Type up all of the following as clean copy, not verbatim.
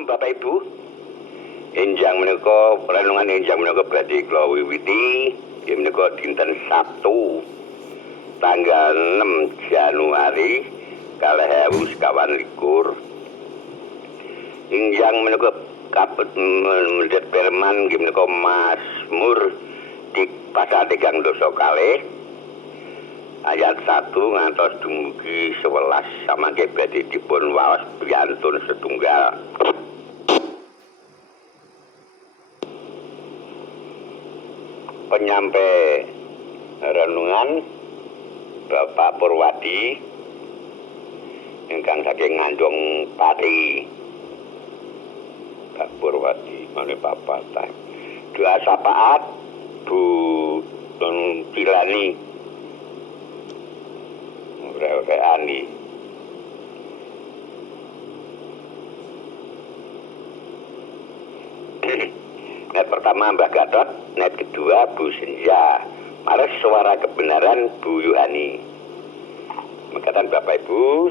Salam Bapak Ibu. Enjang menika renungan enjang menika badhe kula wiwiti menika dinten Sabtu tanggal 6 Januari 2021. Enjang menika kapet mendet firman menika Mazmur di pasal 3 dosa kalih ayat 1 ngantos dumugi 11 samangke badhe dipun waos priyantun setunggal. Penyampai renungan Bapak Purwadi ingkang saking Ngandung Pati. Pak Purwadi mane Bapak ta. Doa syafaat Bu Tilani Ani. Net pertama Mbah Gatot, net kedua Bu Senja, mares suara kebenaran Bu Yuhani. Mengatakan Bapak Ibu,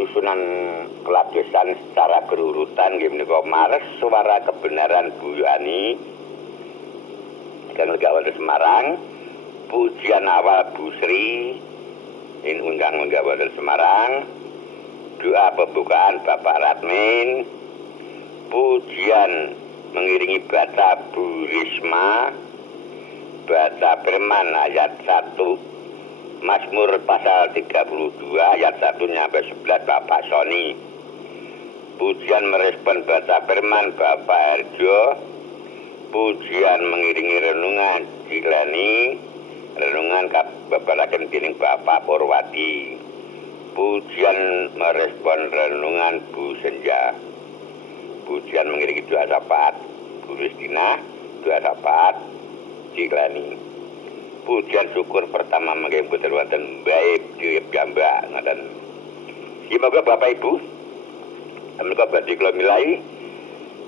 susunan kelajusan secara berurutan nggih menika mares suara kebenaran Bu Yuhani. Dan Legawan Semarang, pujian awal Bu Sri, in undang Legawan Semarang, doa pembukaan Bapak Radmin, pujian mengiringi baca Bu Risma, baca firman ayat 1, Mazmur pasal 32 ayat 1 nyampe 11 Bapak Soni, pujian merespon baca firman Bapak Herjo, pujian mengiringi renungan Dilani, renungan babaraken dening Bapak Purwadi, pujian merespon renungan Bu Senja, pujian mengiringi doa syafaat Bu Ristina, doa syafaat Dilani, pujian syukur pertama mangke mboten wonten baik di gambak ngoten. Semoga Bapak Ibu menika badhe kula milai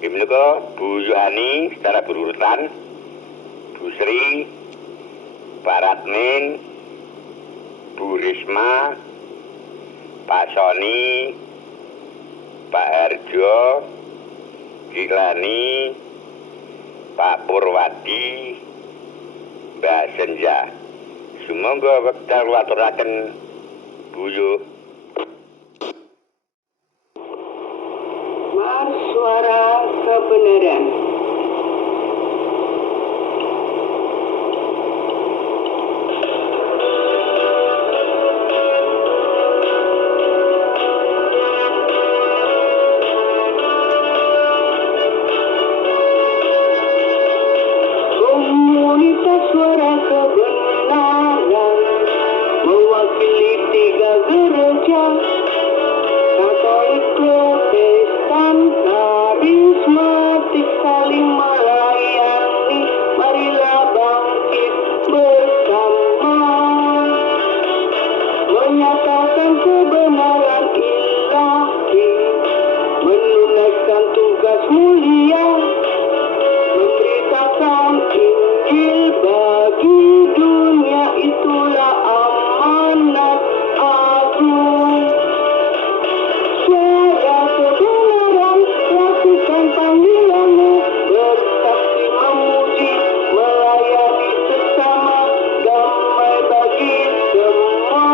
menika Bu Yuhani secara berurutan, Bu Sri, Pak Radmin, Bu Risma, Pak Soni, Pak Herjo, Dilani, Pak Purwadi, Mbak Senja. Sumangga wekdal waturaken buyuk Mars suara kebenaran. Komunitas suara kebenaran mewakili 3 gereja, Katolik, Protestan, karismatik, saling melayani. Marilah bangkit bersama, menyatakan kebenaran ilahi, menunaikan tugas mulia, memberitakan Injil bagi dunia. Itulah amanat agung. Suara kebenaran, lakukan panggilanmu, bersaksi memuji, melayani sesama, damai bagi semua.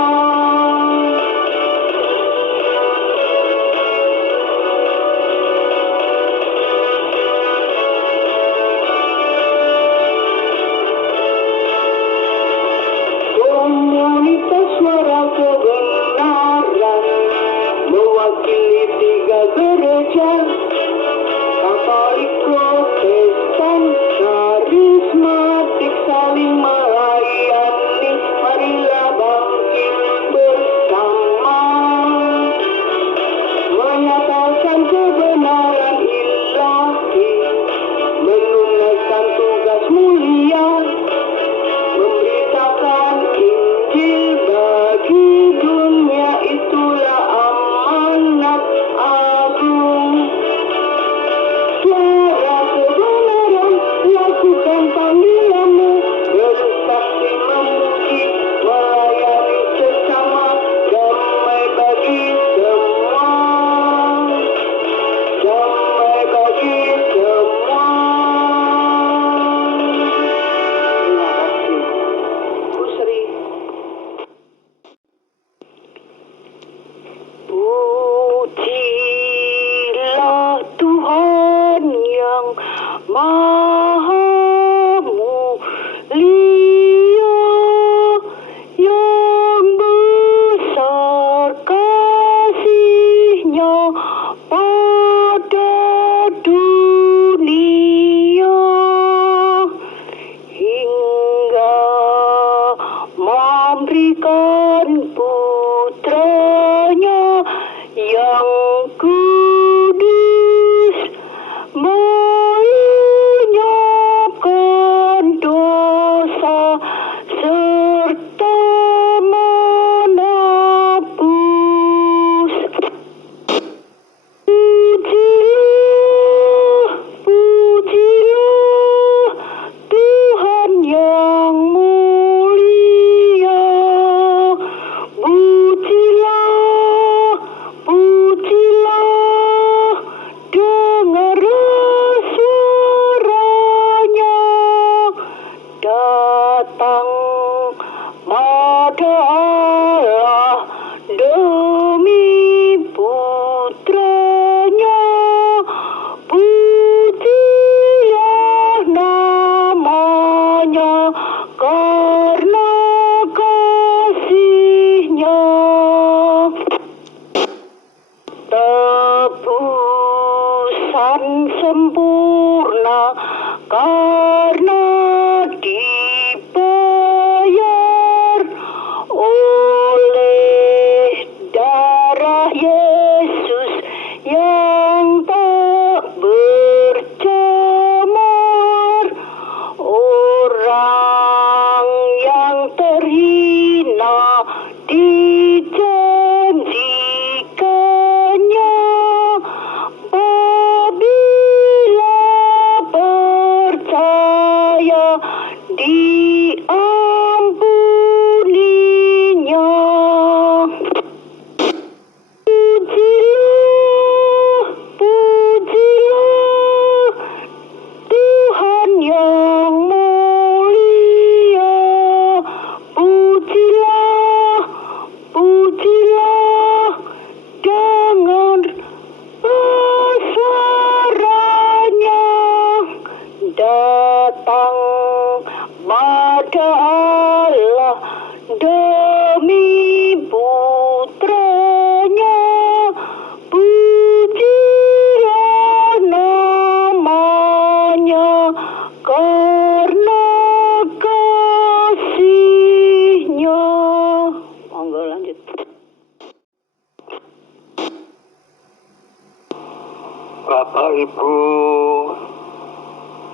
Bapak Ibu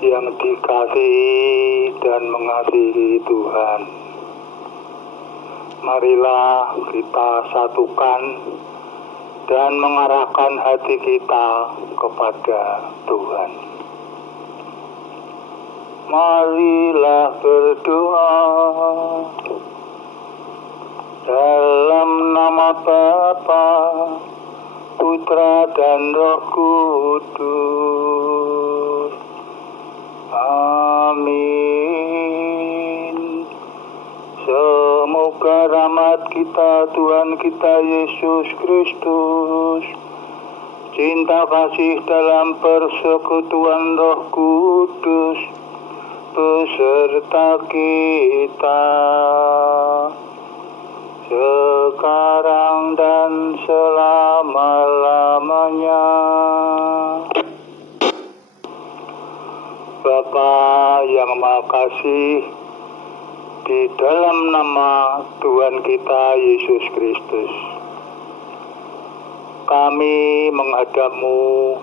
yang dikasihi dan mengasihi Tuhan, marilah kita satukan dan mengarahkan hati kita kepada Tuhan. Marilah berdoa dalam nama Bapa, Putra dan Roh Kudus. Amin. Semoga rahmat kita Tuhan kita Yesus Kristus, cinta kasih dalam persekutuan Roh Kudus beserta kita sekarang dan selama-lamanya. Bapa yang Maha Kasih, di dalam nama Tuhan kita Yesus Kristus, kami menghadap-Mu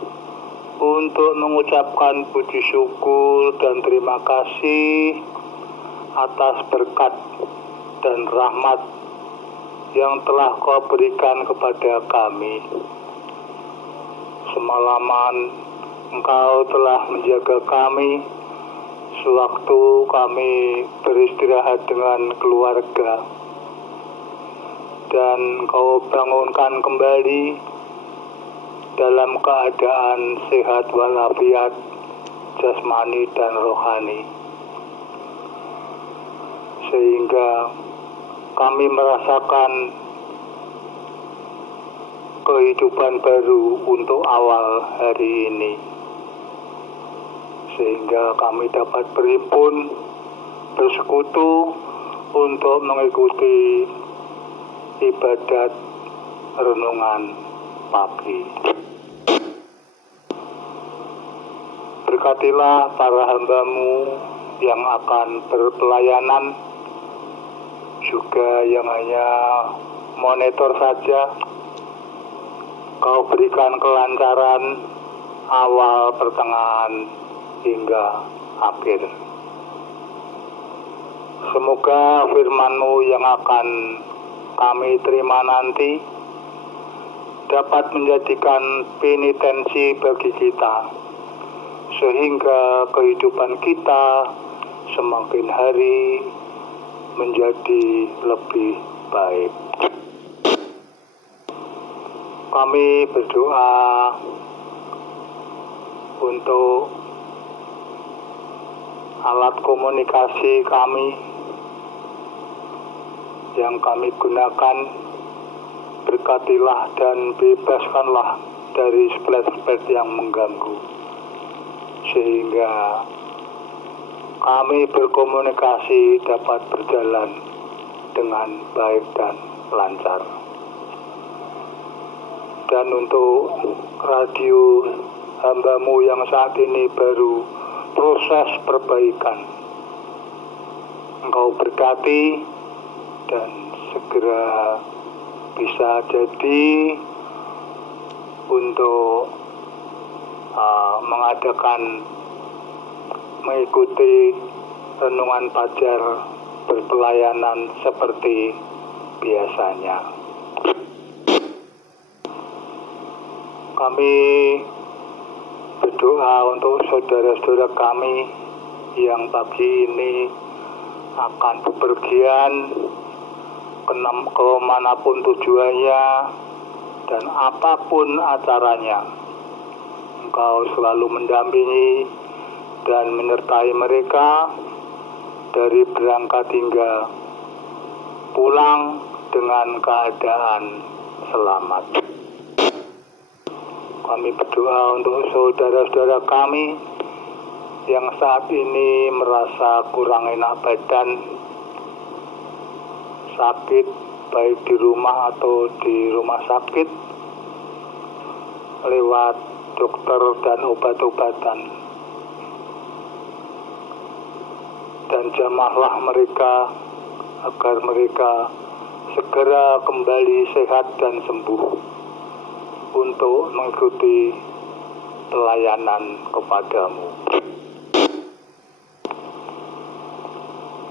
untuk mengucapkan puji syukur dan terima kasih atas berkat dan rahmat yang telah Kau berikan kepada kami. Semalaman Engkau telah menjaga kami sewaktu kami beristirahat dengan keluarga, dan Kau bangunkan kembali dalam keadaan sehat walafiat jasmani dan rohani, sehingga kami merasakan kehidupan baru untuk awal hari ini, sehingga kami dapat berhimpun, bersekutu untuk mengikuti ibadat renungan pagi. Berkatilah para hamba-Mu yang akan berpelayanan, juga yang hanya monitor saja. Kau berikan kelancaran awal, pertengahan, hingga akhir. Semoga firman-Mu yang akan kami terima nanti dapat menjadikan penitensi bagi kita, sehingga kehidupan kita semakin hari menjadi lebih baik. Kami berdoa untuk alat komunikasi kami yang kami gunakan. Berkatilah dan bebaskanlah dari splet-splet yang mengganggu, sehingga kami berkomunikasi dapat berjalan dengan baik dan lancar. Dan untuk radio hamba-Mu yang saat ini baru proses perbaikan, Engkau berkati dan segera bisa jadi untuk mengikuti renungan fajar berpelayanan seperti biasanya. Kami berdoa untuk saudara-saudara kami yang pagi ini akan bepergian kemanapun tujuannya dan apapun acaranya. Engkau selalu mendampingi dan menyertai mereka dari berangkat hingga pulang dengan keadaan selamat. Kami berdoa untuk saudara-saudara kami yang saat ini merasa kurang enak badan, sakit baik di rumah atau di rumah sakit, lewat dokter dan obat-obatan. Dan jamahlah mereka agar mereka segera kembali sehat dan sembuh untuk mengikuti pelayanan kepadamu.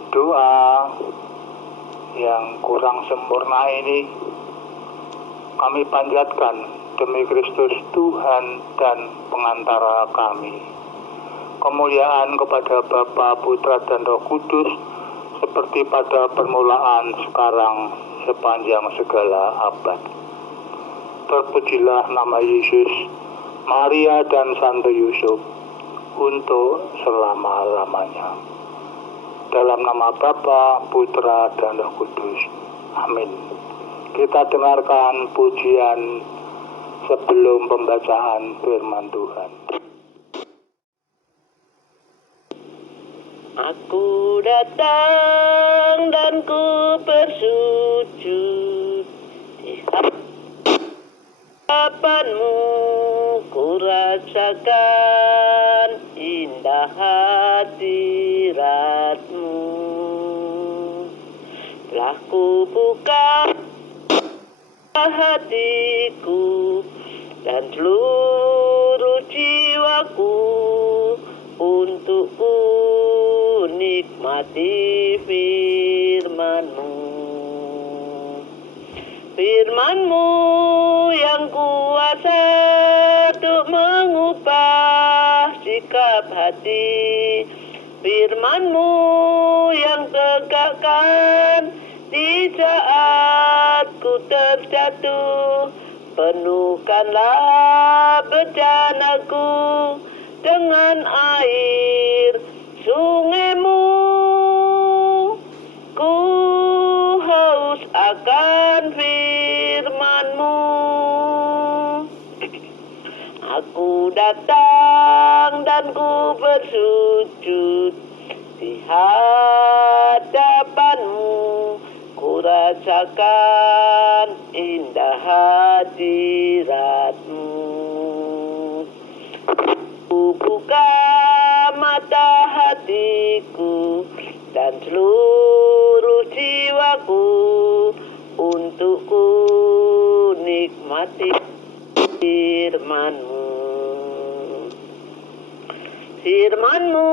Doa yang kurang sempurna ini kami panjatkan demi Kristus Tuhan dan pengantara kami. Kemuliaan kepada Bapa, Putra, dan Roh Kudus seperti pada permulaan, sekarang, sepanjang segala abad. Terpujilah nama Yesus, Maria, dan Santo Yusuf untuk selama-lamanya. Dalam nama Bapa, Putra, dan Roh Kudus. Amin. Kita dengarkan pujian sebelum pembacaan firman Tuhan. Aku datang dan ku bersujud di hadapanmu, ku rasakan indah hadiratmu. Telah ku buka hatiku dan seluruh jiwaku untuk ku nikmati firman-Mu. Firman-Mu yang kuasa untuk mengubah sikap hati. Firman-Mu yang tegakkan di saat ku terjatuh. Penuhkanlah bejanaku dengan air sungai-Mu. Ku haus akan firman-Mu. Aku datang dan ku bersujud di hadapan-Mu. Ku rasakan indah hadirat-Mu. Ku buka mata hatiku dan seluruh jiwaku untuk ku nikmati firman-Mu. Firman-Mu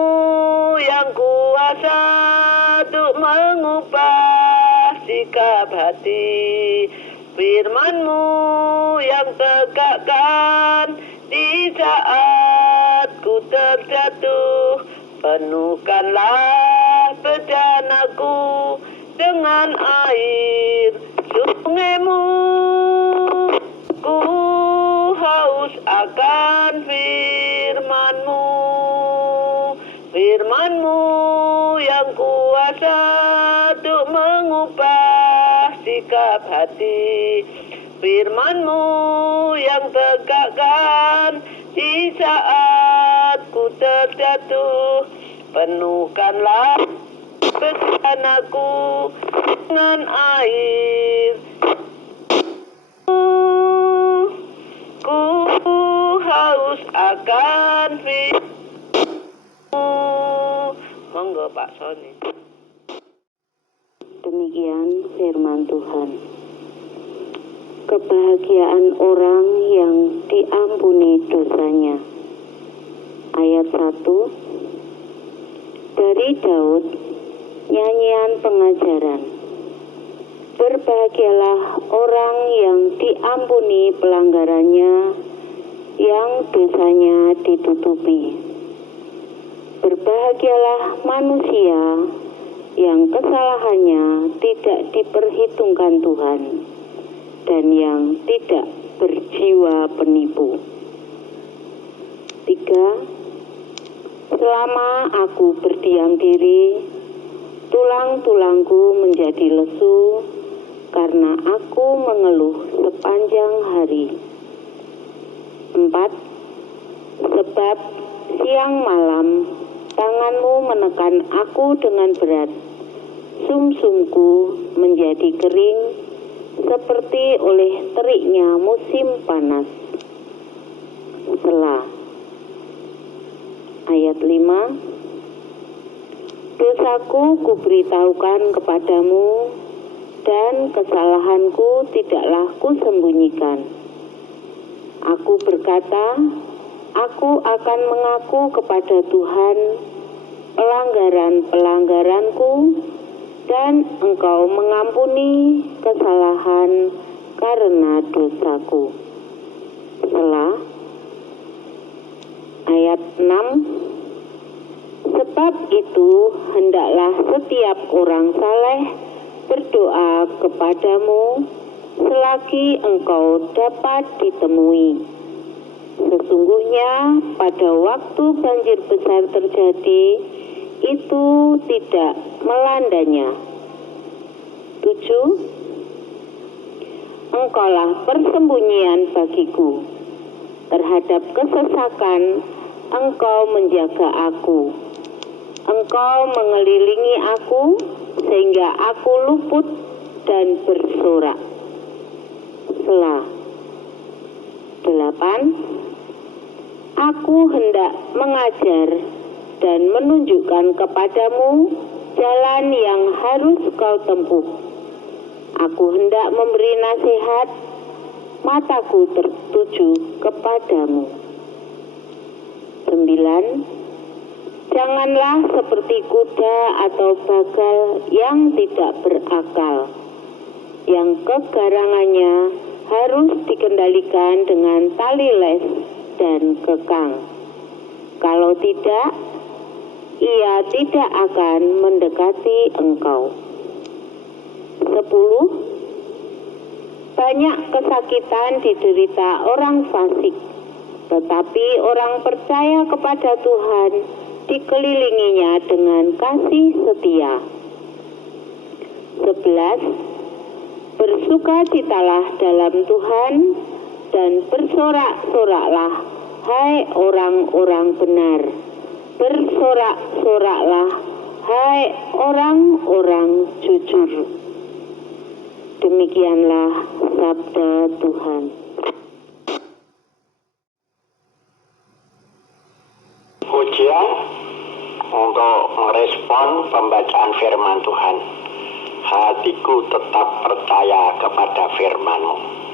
yang kuasa untuk mengubah sikap hati. Firman-Mu yang tegakkan di saat ku terjatuh. Penuhkanlah bejanaku dengan air sungai-Mu. Ku haus akan firman-Mu. Firman-Mu yang kuasa untuk mengubah sikap hati. Firman-Mu yang tegakkan di saat ku terjatuh. Penuhkanlah bejanaku dengan air. Ku haus akan firman-Mu. Monggo Pak Soni. Demikian firman Tuhan. Kebahagiaan orang yang diampuni dosanya. Ayat 1 dari Daud, nyanyian pengajaran. Berbahagialah orang yang diampuni pelanggarannya, yang dosanya ditutupi. Berbahagialah manusia yang kesalahannya tidak diperhitungkan Tuhan, dan yang tidak berjiwa penipu. 3. Selama aku berdiam diri, tulang-tulangku menjadi lesu, karena aku mengeluh sepanjang hari. 4. Sebab siang malam tanganmu menekan aku dengan berat, sumsumku menjadi kering seperti oleh teriknya musim panas. Selah. Ayat 5. Dosaku kuberitahukan kepadamu, dan kesalahanku tidaklah kusembunyikan. Aku berkata, aku akan mengaku kepada Tuhan pelanggaran-pelanggaranku, dan Engkau mengampuni kesalahan karena dosaku. Selah. Ayat 6. Sebab itu hendaklah setiap orang saleh berdoa kepadamu selagi engkau dapat ditemui. Sesungguhnya pada waktu banjir besar terjadi, itu tidak melandanya. 7. Engkaulah persembunyian bagiku. Terhadap kesesakan, Engkau menjaga aku. Engkau mengelilingi aku, sehingga aku luput dan bersorak. Selah. 8. Aku hendak mengajar dan menunjukkan kepadamu jalan yang harus kau tempuh. Aku hendak memberi nasihat, mataku tertuju kepadamu. 9. Janganlah seperti kuda atau bagal yang tidak berakal, yang kegarangannya harus dikendalikan dengan tali les dan kekang. Kalau tidak, ia tidak akan mendekati engkau. 10. Banyak kesakitan diderita orang fasik, tetapi orang percaya kepada Tuhan dikelilinginya dengan kasih setia. 11. Bersukacitalah dalam Tuhan dan bersorak-soraklah, hai orang-orang benar. Bersorak-soraklah, hai orang-orang jujur. Demikianlah sabda Tuhan. Pujian untuk merespon pembacaan firman Tuhan. Hatiku tetap percaya kepada firman-Mu.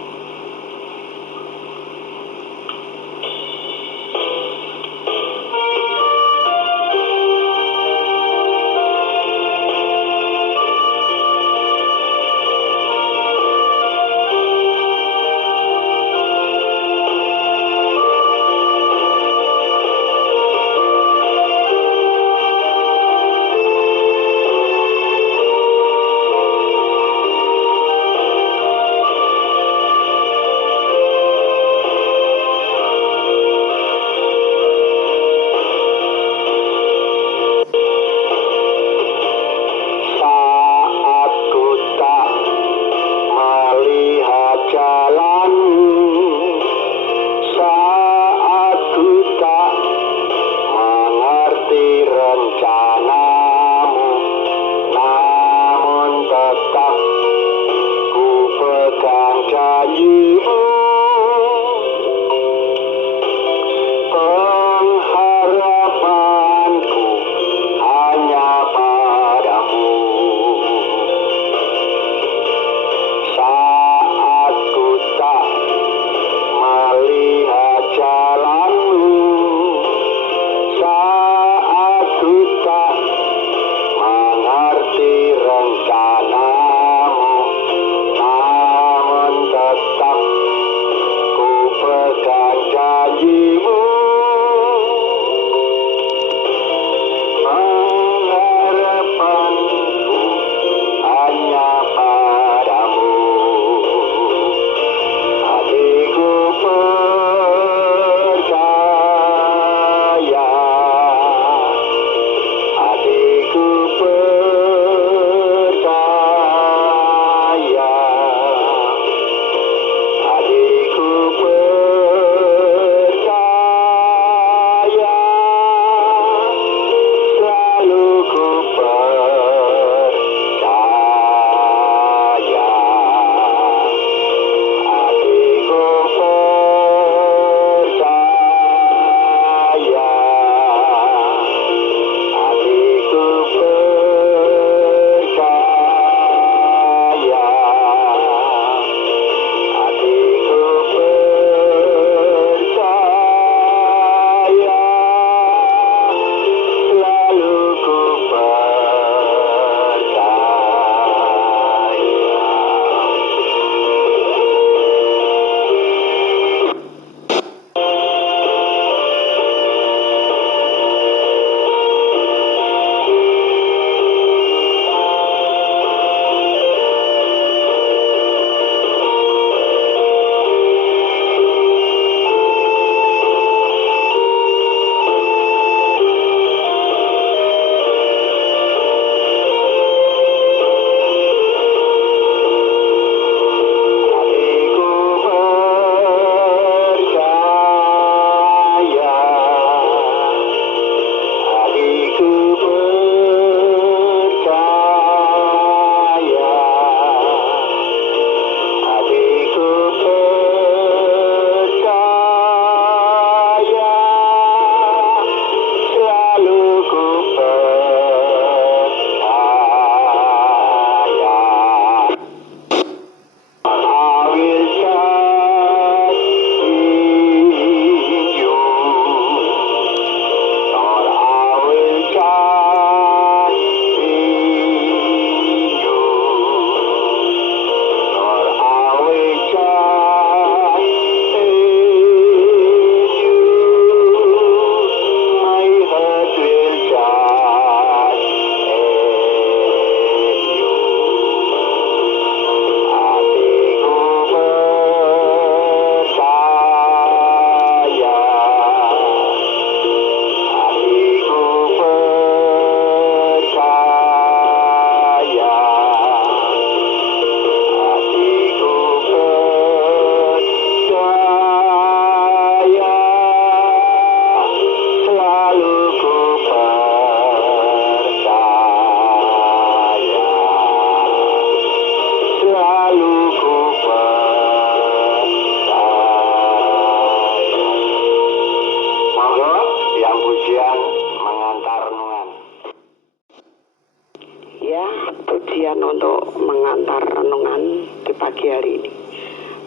kalian untuk mengantar renungan di pagi hari ini.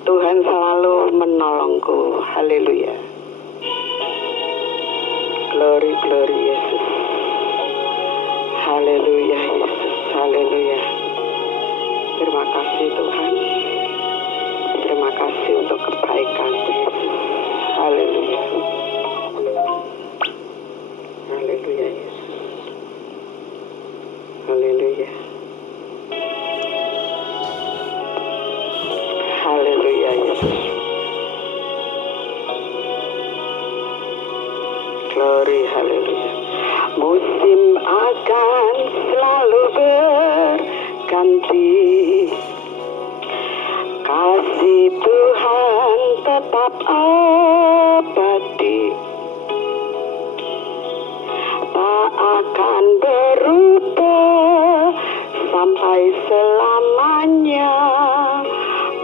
Tuhan selalu menolongku. Haleluya. Glory, glory Yesus. Haleluya Yesus. Haleluya. Terima kasih Tuhan. Terima kasih untuk kebaikan Yesus. Haleluya. Haleluya Yesus. Haleluya. Haleluya Yesus. Glory, haleluya. Musim akan selalu berganti, kasih Tuhan tetap abadi, tak akan berubah sampai selamanya.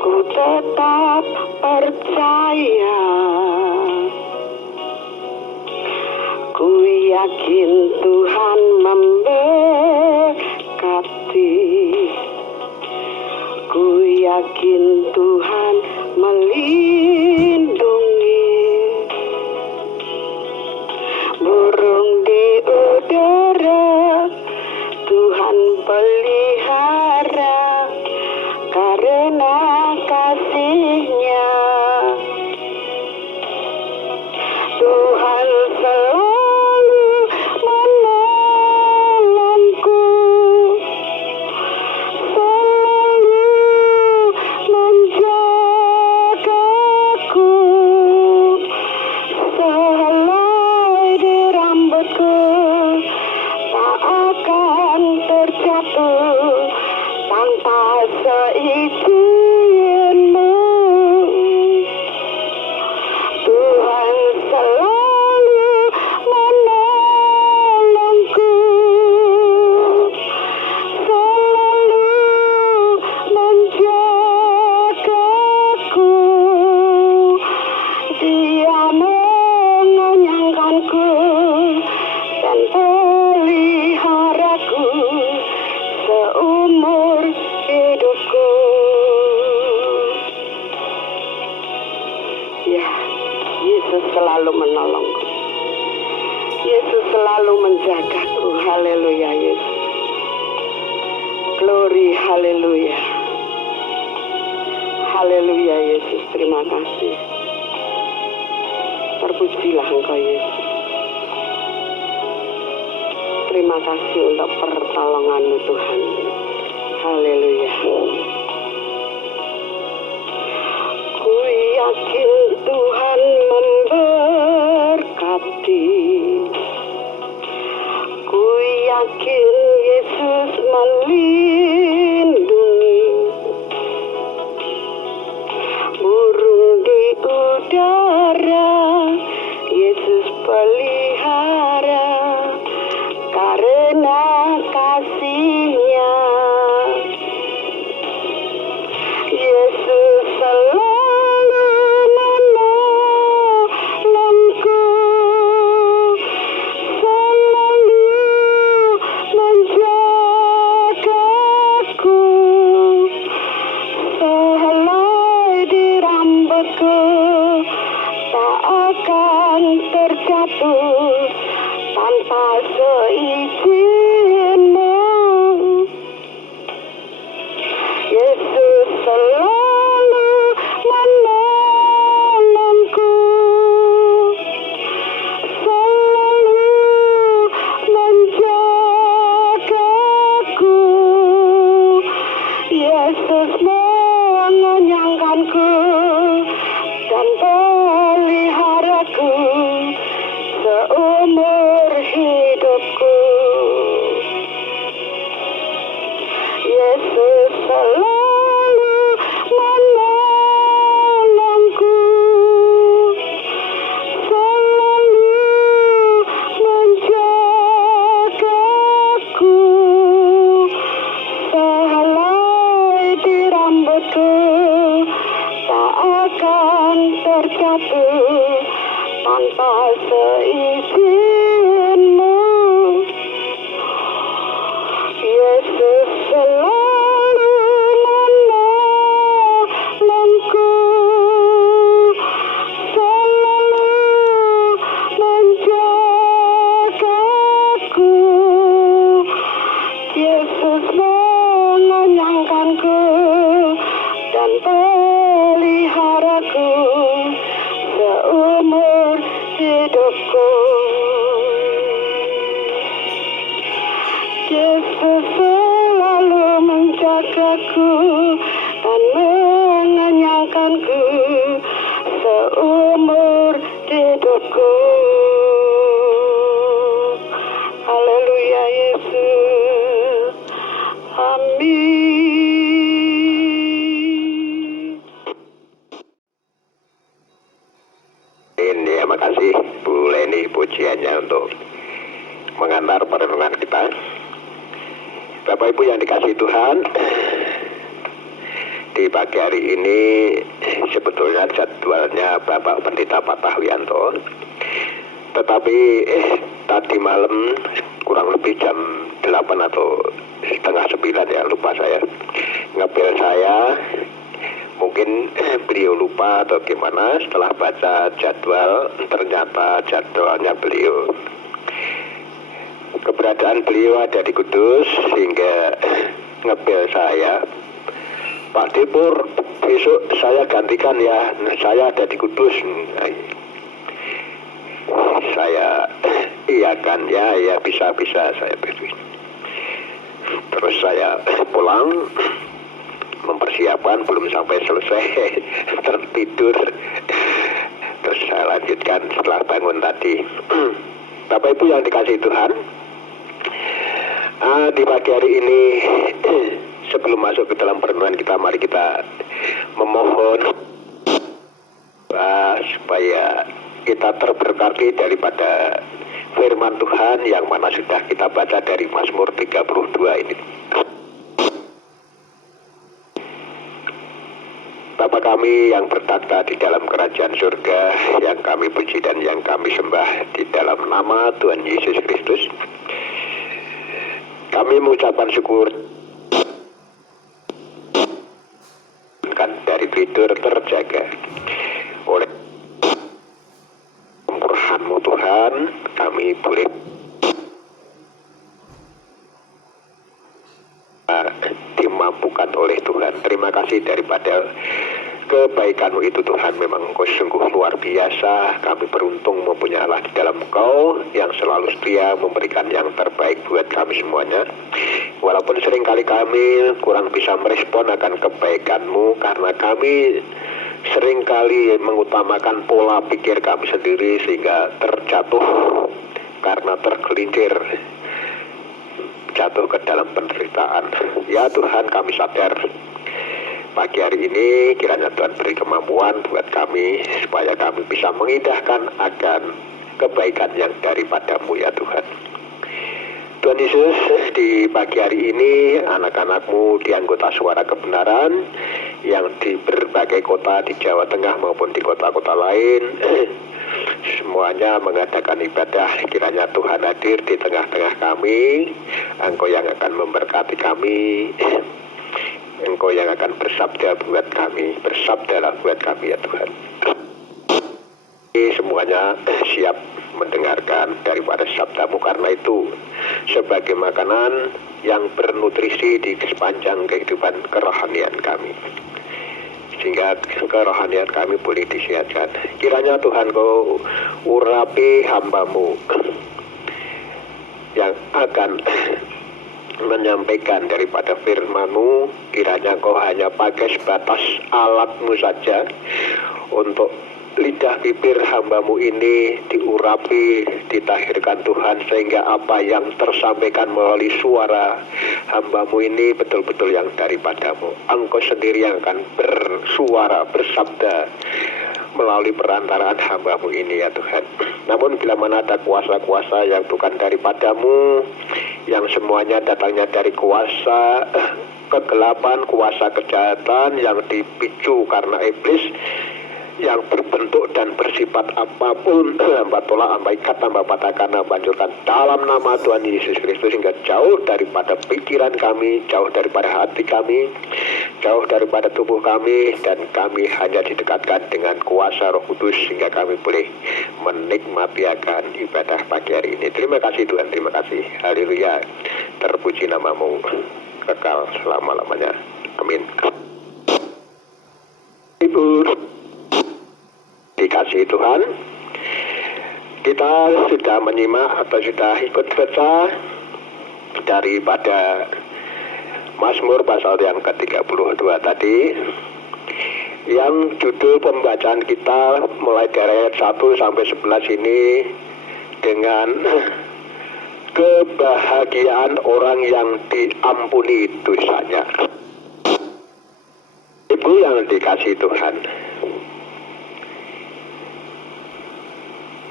Ku tetap percaya, ku yakin Tuhan memberkati, ku yakin Tuhan melindungi. Burung di udara Tuhan pelihara, karena kasih-Nya Tuhan selalu menolongku, selalu menjagaku, sehelai di rambutku tak akan terjatuh tanpa seizin-Mu. Tuhan selalu menolongku, selalu menjagaku. Dia mengenyangkanku dan peliharaku seumur hidupku. Ya, Yesus selalu menolongku. Yesus selalu menjagaku. Haleluya Yesus. Glory, haleluya. Haleluya Yesus, terima kasih. Terpujilah Engkau Yesus. Terima kasih untuk pertolongan-Mu Tuhan. Haleluya. Ku yakin Tuhan memberkati, ku yakin Yesus melindungi. Burung di udara Yesus pelihara, karena kasih-Nya Yesus selalu menolongku, selalu menjagaku, sehelai di rambutku tak akan terjatuh tanpa seizin-Mu. Yesus selalu menolongku, selalu menjagaku. Yesus mengenyangkanku dan peliharaku seumur hidupku. Yesus selalu menolongku, selalu menjagaku, sehelai di rambutku tak akan terjatuh tanpa seizin-Mu. Yesus selalu hidupku. Yesus selalu menjagaku dan mengenyangkanku seumur hidupku. Haleluya Yesus. Amin. Terima kasih Bu Leni pujiannya untuk mengantar perenungan kita. Bapak Ibu yang dikasihi Tuhan, di pagi hari ini sebetulnya jadwalnya Bapak Pendeta Patahwianto, tetapi tadi malam kurang lebih jam 8 atau setengah 9 ya, lupa saya, ngebel saya. Mungkin beliau lupa atau gimana, setelah baca jadwal ternyata jadwalnya beliau, keberadaan beliau ada di Kudus, sehingga ngebel saya, Pak Dipur besok saya gantikan ya, saya ada di Kudus. Saya iakan ya bisa saya beri. Terus saya pulang mempersiapkan, belum sampai selesai tertidur. Terus saya lanjutkan setelah bangun tadi. Bapak Ibu yang dikasihi Tuhan, di pagi hari ini sebelum masuk ke dalam perenungan kita, mari kita memohon supaya kita terberkati daripada firman Tuhan yang mana sudah kita baca dari Mazmur 32 ini. Bapa kami yang bertata di dalam kerajaan surga, yang kami puji dan yang kami sembah di dalam nama Tuhan Yesus Kristus, kami mengucapkan syukur kan dari tidur terjaga oleh kemurahan-Mu Tuhan, kami boleh dimampukan oleh Tuhan. Terima kasih daripada kebaikan-Mu itu Tuhan. Memang Engkau sungguh luar biasa. Kami beruntung mempunyai Allah di dalam Engkau yang selalu setia memberikan yang terbaik buat kami semuanya. Walaupun seringkali kami kurang bisa merespon akan kebaikan-Mu, karena kami seringkali mengutamakan pola pikir kami sendiri sehingga terjatuh karena tergelincir, jatuh ke dalam penderitaan. Ya Tuhan, kami sadar pagi hari ini kiranya Tuhan beri kemampuan buat kami supaya kami bisa mengindahkan akan kebaikan yang daripada-Mu ya Tuhan. Tuhan Yesus, di pagi hari ini anak-anak-Mu di anggota Suara Kebenaran yang di berbagai kota di Jawa Tengah maupun di kota-kota lain semuanya mengadakan ibadah, kiranya Tuhan hadir di tengah-tengah kami. Engkau yang akan memberkati kami, Engkau yang akan bersabda buat kami, bersabdalah buat kami ya Tuhan. Semuanya siap mendengarkan daripada sabda-Mu, karena itu sebagai makanan yang bernutrisi di sepanjang kehidupan kerohanian kami, sehingga kerohanian kami boleh disehatkan. Kiranya Tuhan Kau urapi hamba-Mu yang akan menyampaikan daripada firman-Mu. Kiranya Kau hanya pakai sebatas alat-Mu saja untuk lidah bibir hamba-Mu ini diurapi, ditahirkan Tuhan, sehingga apa yang tersampaikan melalui suara hamba-Mu ini betul-betul yang daripada-Mu. Engkau sendiri yang akan bersuara, bersabda melalui perantaraan hamba-Mu ini ya Tuhan. Namun bila mana ada kuasa-kuasa yang bukan daripada-Mu, yang semuanya datangnya dari kuasa kegelapan, kuasa kejahatan yang dipicu karena iblis, yang berbentuk dan bersifat apapun, hamba tolak, hamba ikat, hamba patahkan, hamba hancurkan dalam nama Tuhan Yesus Kristus, hingga jauh daripada pikiran kami, jauh daripada hati kami, jauh daripada tubuh kami, dan kami hanya didekatkan dengan kuasa Roh Kudus sehingga kami boleh menikmati akan ibadah pagi hari ini. Terima kasih Tuhan, terima kasih. Haleluya. Terpuji nama-Mu kekal selama-lamanya. Amin. Ibu dikasihi Tuhan, Kita sudah menyimak atau sudah ikut baca daripada Mazmur pasal yang ke-32 tadi, yang judul pembacaan kita mulai dari ayat 1 sampai 11 ini dengan kebahagiaan orang yang diampuni dosanya. Ibu yang dikasihi Tuhan,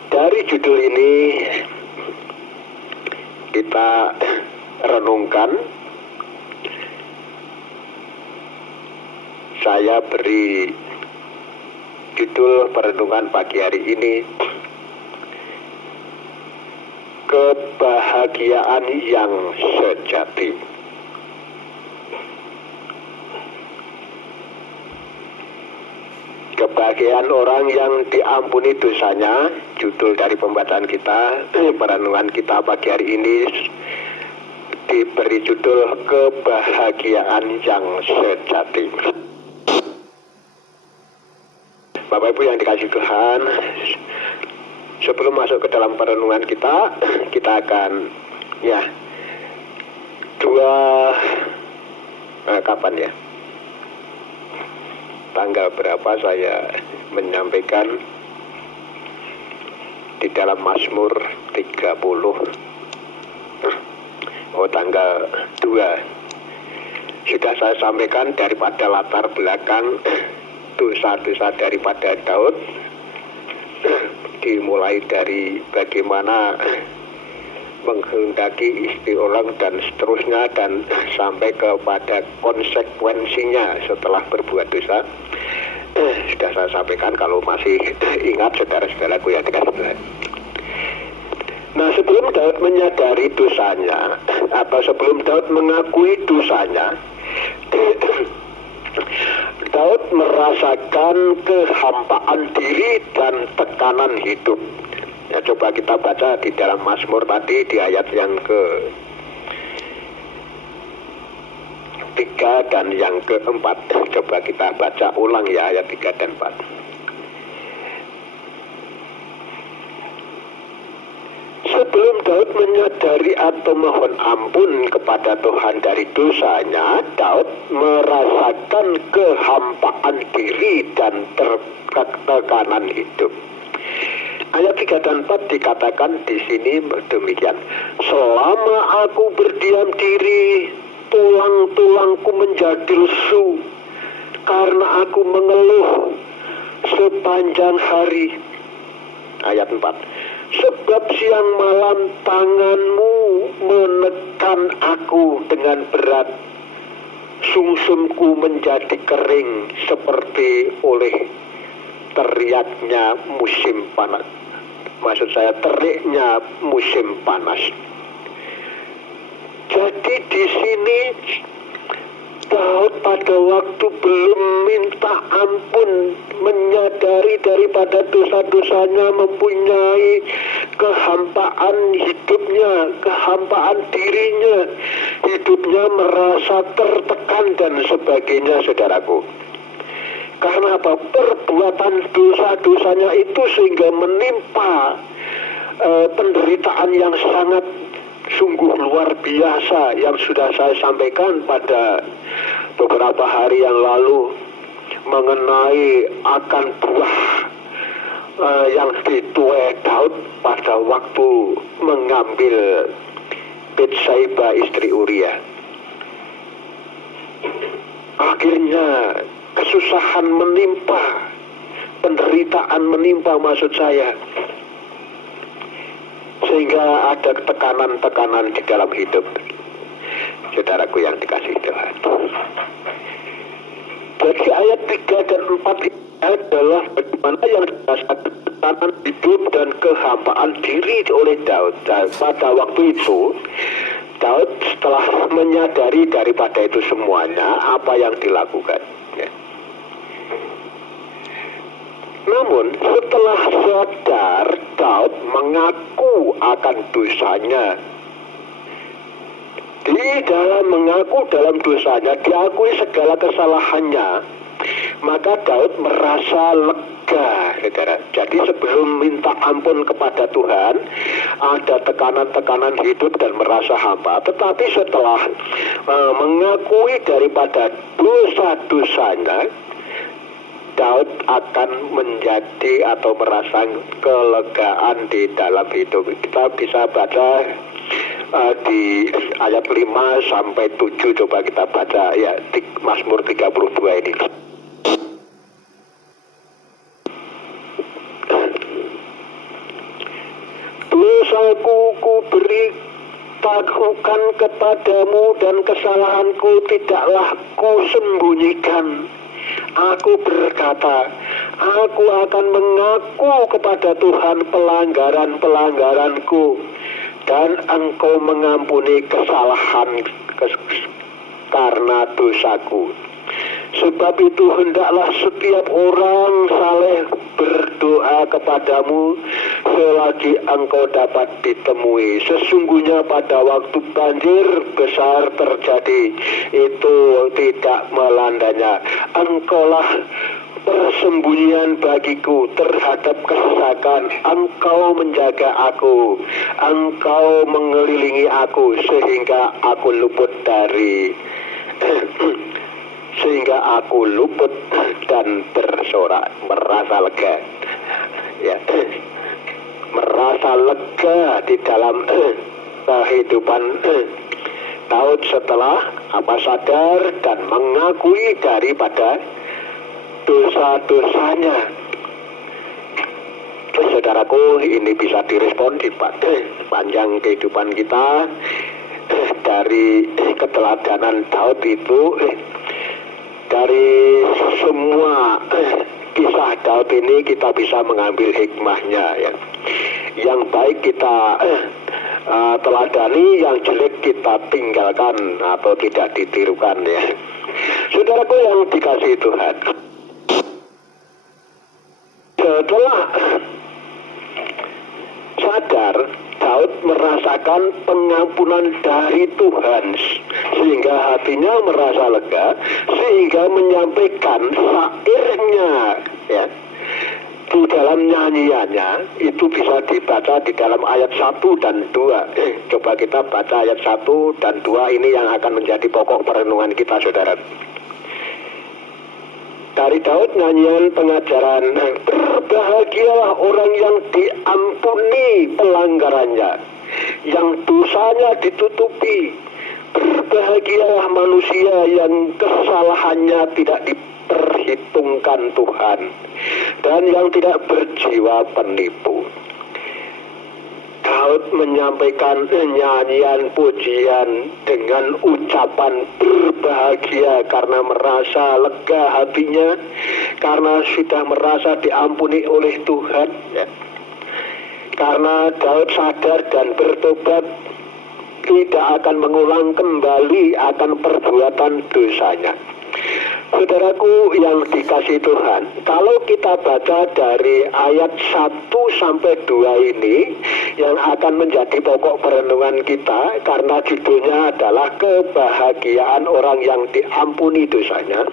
dari judul ini kita renungkan. Saya beri judul perenungan pagi hari ini, kebahagiaan yang sejati. Kebahagiaan orang yang diampuni dosanya, judul dari pembacaan kita, perenungan kita pagi hari ini diberi judul kebahagiaan yang sejati. Bapak Ibu yang dikasihi Tuhan, sebelum masuk ke dalam perenungan kita akan kapan ya? Tanggal berapa saya menyampaikan di dalam Mazmur 30? Tanggal 2. Sudah saya sampaikan daripada latar belakang dosa-dosa daripada Daud, dimulai dari bagaimana menghendaki istri orang dan seterusnya, dan sampai kepada konsekuensinya setelah berbuat dosa. Sudah saya sampaikan, kalau masih ingat saudara-saudaraku yang dikasihi Tuhan. Nah, sebelum Daud menyadari dosanya, atau sebelum Daud mengakui dosanya, Daud merasakan kehampaan diri dan tekanan hidup. Ya, coba kita baca di dalam Mazmur tadi di ayat yang ke-3 dan yang ke-4. Coba kita baca ulang ya ayat 3 dan 4. Sebelum Daud menyadari atau mohon ampun kepada Tuhan dari dosanya, Daud merasakan kehampaan diri dan tekanan hidup. Ayat 3 dan 4 dikatakan di sini demikian. Selama aku berdiam diri, tulang-tulangku menjadi lesu, karena aku mengeluh sepanjang hari. Ayat 4. Sebab siang malam tanganmu menekan aku dengan berat, sumsumku menjadi kering seperti oleh teriaknya musim panas. Maksud saya teriknya musim panas. Jadi di sini Daud pada waktu belum minta ampun, menyadari daripada dosa-dosanya, mempunyai kehampaan hidupnya, kehampaan dirinya, hidupnya merasa tertekan dan sebagainya, saudaraku. Karena apa? Perbuatan dosa-dosanya itu sehingga menimpa penderitaan yang sangat sungguh luar biasa yang sudah saya sampaikan pada beberapa hari yang lalu mengenai akan buah yang dituai Daud pada waktu mengambil Betsaiba istri Uria. Akhirnya kesusahan menimpa, penderitaan menimpa maksud saya, sehingga ada tekanan-tekanan di dalam hidup. Saudaraku yang dikasihi Tuhan, jadi ayat 3 dan 4 ini adalah bagaimana yang dirasakan tekanan hidup dan kehampaan diri oleh Daud. Dan pada waktu itu Daud setelah menyadari daripada itu semuanya, apa yang dilakukan ya. Namun setelah sadar, Daud mengaku akan dosanya. Di dalam mengaku dalam dosanya, diakui segala kesalahannya, maka Daud merasa lega. saudara. Jadi sebelum minta ampun kepada Tuhan, ada tekanan-tekanan hidup dan merasa hampa. Tetapi setelah mengakui daripada dosa-dosanya, Daud akan menjadi atau merasa kelegaan di dalam hidup. Kita bisa baca di ayat 5 sampai 7, coba kita baca ya, Mazmur 32 ini. Dosaku ku beri takukan kepadamu dan kesalahanku tidaklah ku sembunyikan. Aku berkata, aku akan mengaku kepada Tuhan pelanggaran-pelanggaranku, dan Engkau mengampuni kesalahan karena dosaku. Sebab itu hendaklah setiap orang saleh berdoa kepadamu selagi Engkau dapat ditemui. Sesungguhnya pada waktu banjir besar terjadi, itu tidak melandanya. Engkaulah persembunyian bagiku terhadap kesesakan. Engkau menjaga aku, Engkau mengelilingi aku sehingga aku luput dan bersorak, merasa lega. Ya, merasa lega di dalam kehidupan Daud setelah sadar dan mengakui daripada dosa-dosanya. Saudaraku, ini bisa direspon di panjang kehidupan kita. Dari keteladanan Daud itu, dari semua kisah Daud ini kita bisa mengambil hikmahnya ya. Yang baik kita teladani, yang jelek kita tinggalkan atau tidak ditirukan ya. Saudaraku yang dikasihi Tuhan, setelah sadar, Daud merasakan pengampunan dari Tuhan sehingga hatinya merasa lega, sehingga menyampaikan syairnya ya. Di dalam nyanyiannya itu bisa dibaca di dalam ayat 1 dan 2. Coba kita baca ayat 1 dan 2 ini yang akan menjadi pokok perenungan kita, saudara. Dari Daud nyanyian pengajaran, berbahagialah orang yang diampuni pelanggarannya, yang dosanya ditutupi. Berbahagialah manusia yang kesalahannya tidak diperhitungkan Tuhan, dan yang tidak berjiwa penipu. Daud menyampaikan nyanyian pujian dengan ucapan berbahagia karena merasa lega hatinya, karena sudah merasa diampuni oleh Tuhan ya. Karena Daud sadar dan bertobat, tidak akan mengulang kembali akan perbuatan dosanya. Saudaraku yang dikasihi Tuhan, kalau kita baca dari ayat 1 sampai 2 ini yang akan menjadi pokok perenungan kita, karena judulnya adalah kebahagiaan orang yang diampuni dosanya.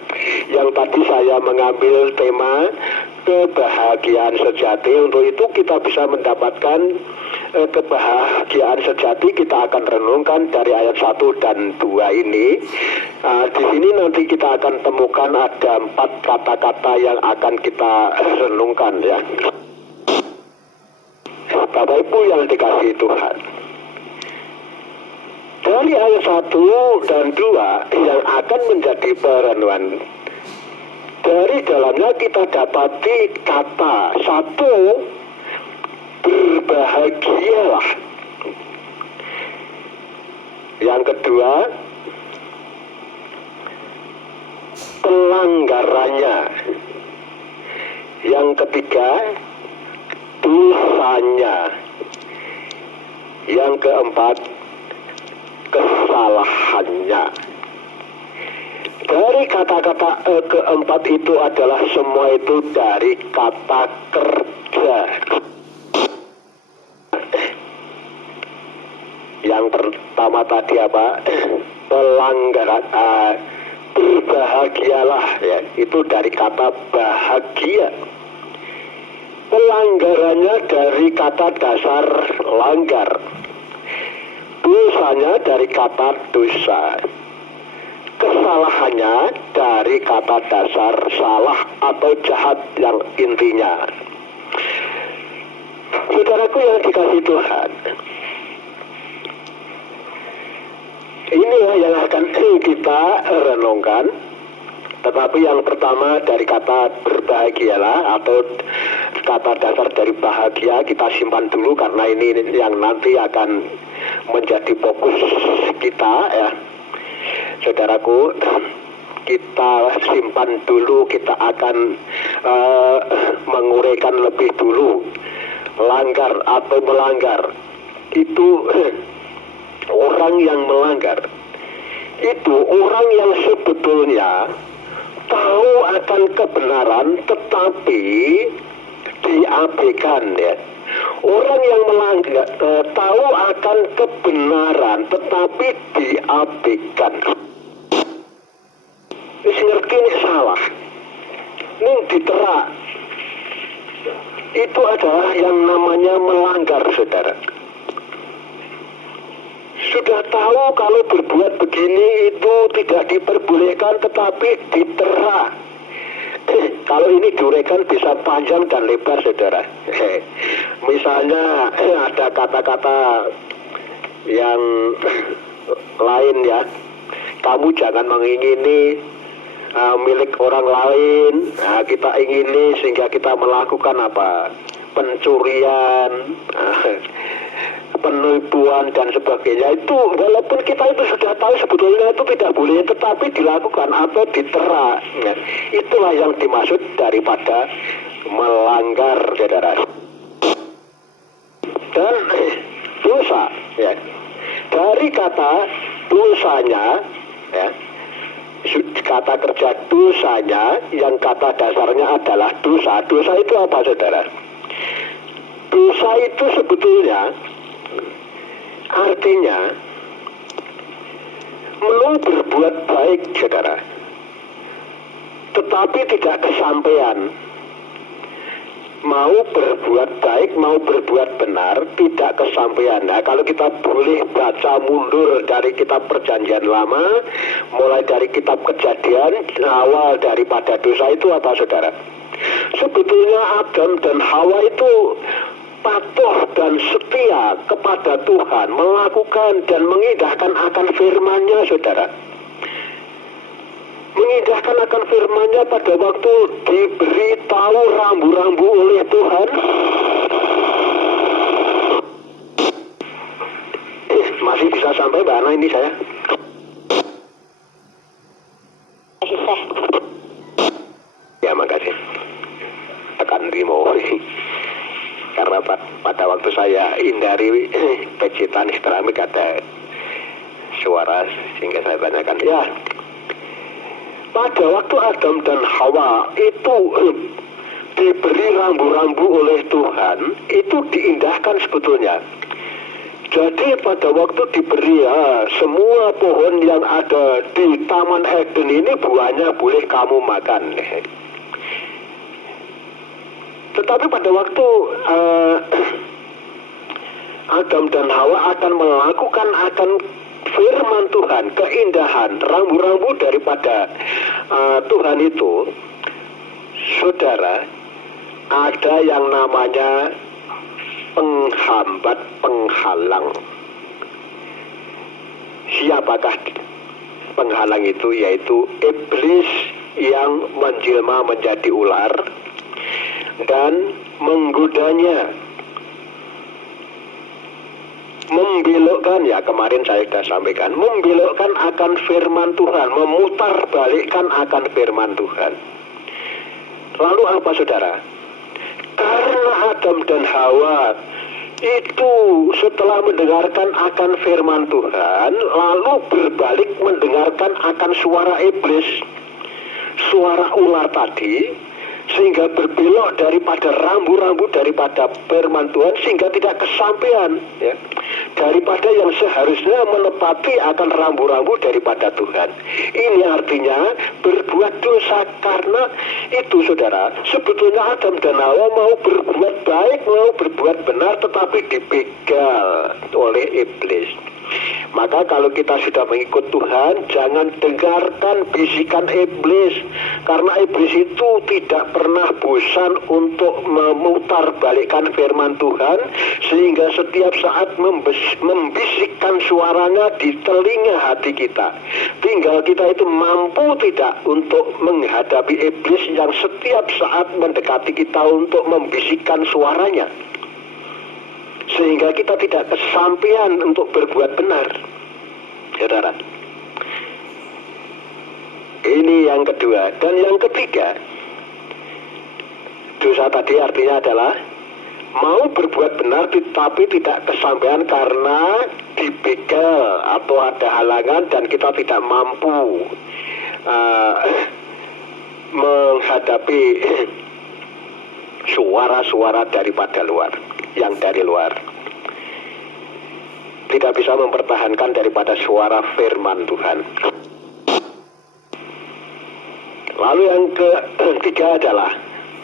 Yang tadi saya mengambil tema kebahagiaan sejati. Untuk itu kita bisa mendapatkan kebahagiaan sejati, kita akan renungkan dari ayat 1 dan 2 ini. Di sini nanti kita akan temukan ada 4 kata-kata yang akan kita renungkan ya. Bapak Ibu yang dikasihi Tuhan, dari ayat 1 dan 2 yang akan menjadi perenungan, dari dalamnya kita dapati kata 1, berbahagialah. Yang kedua, pelanggarannya. Yang ketiga, dosanya. Yang keempat, kesalahannya. Dari kata-kata keempat itu adalah semua itu dari kata kerja. Yang pertama tadi apa? Pelanggaran. Berbahagialah ya, itu dari kata bahagia. Pelanggarannya dari kata dasar langgar. Dosanya dari kata dosa. Kesalahannya dari kata dasar salah atau jahat yang intinya. Saudaraku yang dikasihi Tuhan, inilah yang akan kita renungkan. Tetapi yang pertama dari kata berbahagialah atau kata dasar dari bahagia kita simpan dulu, karena ini yang nanti akan menjadi fokus kita ya. Saudaraku, kita simpan dulu, kita akan menguraikan lebih dulu. Langgar atau melanggar itu orang yang melanggar itu orang yang sebetulnya tahu akan kebenaran tetapi diabaikan ya. Orang yang melanggar tahu akan kebenaran tetapi diabaikan. Wis ngerti ini salah, ini diterak. Itu adalah yang namanya melanggar, saudara. Sudah tahu kalau berbuat begini itu tidak diperbolehkan tetapi ditera. Kalau ini diuraikan bisa panjang dan lebar, saudara. Misalnya ada kata-kata yang lain ya. Kamu jangan mengingini milik orang lain. Nah, kita ingini sehingga kita melakukan apa? Pencurian, penipuan dan sebagainya. Itu walaupun kita itu sudah tahu sebetulnya itu tidak boleh, tetapi dilakukan atau ditera. Ya. Itulah yang dimaksud daripada melanggar, saudara. Dan dosa, ya. Dari kata dosanya, ya. Kata kerja dosanya yang kata dasarnya adalah dosa. Dosa itu apa, saudara? Dosa itu sebetulnya artinya mau berbuat baik, saudara, tetapi tidak kesampaian. Mau berbuat baik, mau berbuat benar, tidak kesampaian. Nah, kalau kita boleh baca mundur dari kitab Perjanjian Lama, mulai dari kitab Kejadian, awal daripada dosa itu apa, saudara? Sebetulnya Adam dan Hawa itu patuh dan setia kepada Tuhan, melakukan dan mengindahkan akan firman-Nya, saudara. Mengindahkan akan firman-Nya pada waktu diberitahu rambu-rambu oleh Tuhan. Masih bisa sampai mana ini saya? Ya, makasih. Tekan remote. Karena pada waktu saya hindari pecitan keramik ada suara sehingga saya tanyakan. Ya, pada waktu Adam dan Hawa itu diberi rambu-rambu oleh Tuhan, itu diindahkan sebetulnya. Jadi pada waktu diberi semua pohon yang ada di Taman Eden ini buahnya boleh kamu makan. Tetapi pada waktu Adam dan Hawa akan melakukan akan firman Tuhan, keindahan, rambu-rambu daripada Tuhan itu, saudara, ada yang namanya penghambat, penghalang. Siapakah penghalang itu? Yaitu iblis yang menjelma menjadi ular dan menggodanya, membelokkan, ya kemarin saya sudah sampaikan, membelokkan akan firman Tuhan, memutar balikkan akan firman Tuhan. Lalu apa, saudara? Karena Adam dan Hawa itu setelah mendengarkan akan firman Tuhan, lalu berbalik mendengarkan akan suara iblis, suara ular tadi, sehingga berbelok daripada rambu-rambu daripada firman Tuhan, sehingga tidak kesampaian, ya. daripada yang seharusnya menepati akan rambu-rambu daripada Tuhan. Ini artinya berbuat dosa. Karena itu saudara, sebetulnya Adam dan Hawa mau berbuat baik, mau berbuat benar, tetapi dibegal oleh iblis. Maka kalau kita sudah mengikut Tuhan, jangan dengarkan bisikan iblis. Karena iblis itu tidak pernah bosan untuk memutarbalikkan firman Tuhan, sehingga setiap saat membisikkan suaranya di telinga hati kita. Tinggal kita itu mampu tidak untuk menghadapi iblis yang setiap saat mendekati kita untuk membisikkan suaranya, sehingga kita tidak kesampaian untuk berbuat benar. Saudara, ini yang kedua. Dan yang ketiga, dosa tadi artinya adalah mau berbuat benar tetapi tidak kesampaian karena dibegal atau ada halangan dan kita tidak mampu menghadapi suara-suara daripada luar, yang dari luar. Tidak bisa mempertahankan daripada suara firman Tuhan. Lalu yang ketiga adalah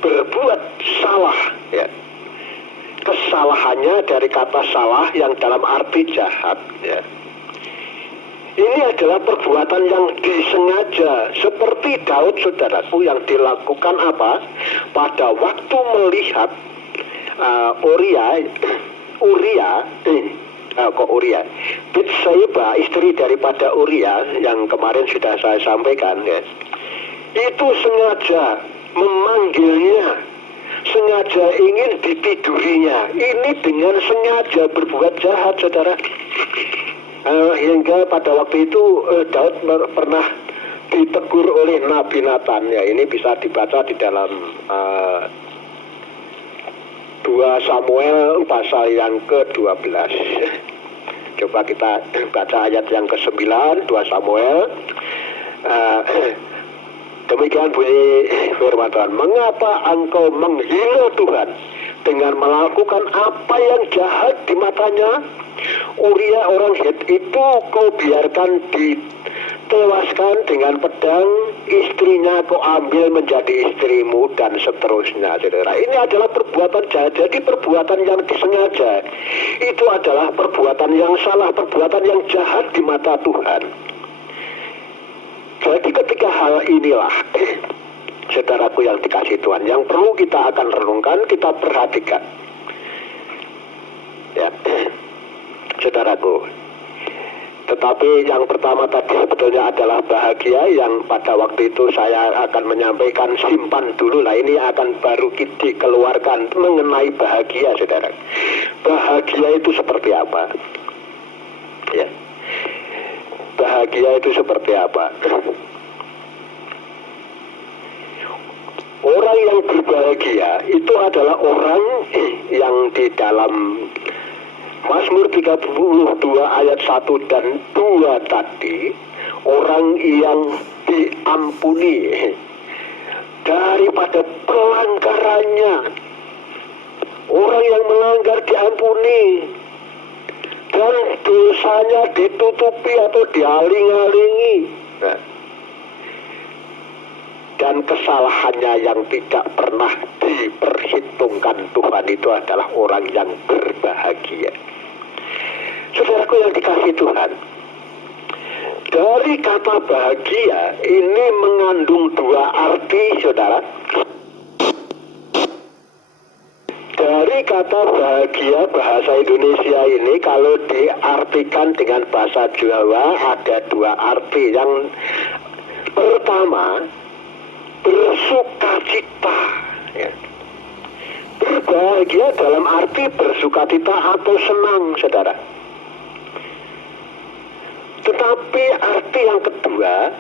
berbuat salah, ya. Kesalahannya dari kata salah yang dalam arti jahat, ya. Ini adalah perbuatan yang disengaja, seperti Daud saudaraku yang dilakukan apa? Pada waktu melihat Betseba, istri daripada Uria yang kemarin sudah saya sampaikan, ya. Itu sengaja memanggilnya, sengaja ingin ditidurinya. Ini dengan sengaja berbuat jahat, saudara. Hingga pada waktu itu Daud pernah ditegur oleh Nabi Nathan, ya. Ini bisa dibaca di dalam 2 Samuel pasal yang ke-12. Coba kita baca ayat yang ke-9, 2 Samuel. Demikian bunyi firman Tuhan. Mengapa engkau menghina Tuhan dengan melakukan apa yang jahat di matanya? Uria orang Het itu kau biarkan ditewaskan dengan pedang, istrinya kau ambil menjadi istrimu, dan seterusnya, saudara. Ini adalah perbuatan jahat. Jadi perbuatan yang disengaja itu adalah perbuatan yang salah, perbuatan yang jahat di mata Tuhan. Jadi ketika hal inilah, saudaraku yang dikasih Tuhan, yang perlu kita akan renungkan, kita perhatikan, ya, saudaraku. Tetapi yang pertama tadi sebetulnya adalah bahagia, yang pada waktu itu saya akan menyampaikan simpan dulu lah, ini akan baru dikeluarkan mengenai bahagia, saudara. Bahagia itu seperti apa? Ya. Bahagia itu seperti apa? Orang yang berbahagia itu adalah orang yang di dalam Mazmur 32 ayat 1 dan 2 tadi, orang yang diampuni daripada pelanggarannya. Orang yang melanggar diampuni dan dosanya ditutupi atau dialing-alingi. Nah, dan kesalahannya yang tidak pernah diperhitungkan Tuhan, itu adalah orang yang berbahagia. Saudaraku yang dikasih Tuhan, dari kata bahagia ini mengandung 2 arti, saudara. Dari kata bahagia bahasa Indonesia ini kalau diartikan dengan bahasa Jawa ada 2 arti. Yang pertama, bersukacita, ya. Berbahagia dalam arti bersukacita atau senang, saudara. Tetapi arti yang kedua,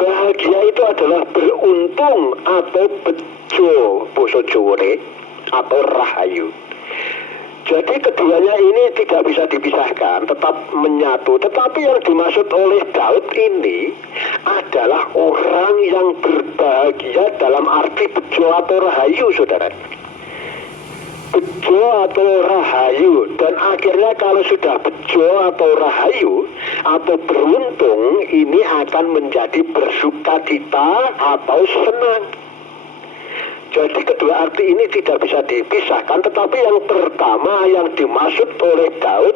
bahagia itu adalah beruntung atau bejo, basa Jawane, atau rahayu. Jadi keduanya ini tidak bisa dipisahkan, tetap menyatu. Tetapi yang dimaksud oleh Daud ini adalah orang yang berbahagia dalam arti bejo atau rahayu, saudara. bejo atau rahayu. Dan akhirnya kalau sudah bejo atau rahayu atau beruntung, ini akan menjadi bersukacita atau senang. Jadi kedua arti ini tidak bisa dipisahkan. Tetapi yang pertama yang dimaksud oleh Daud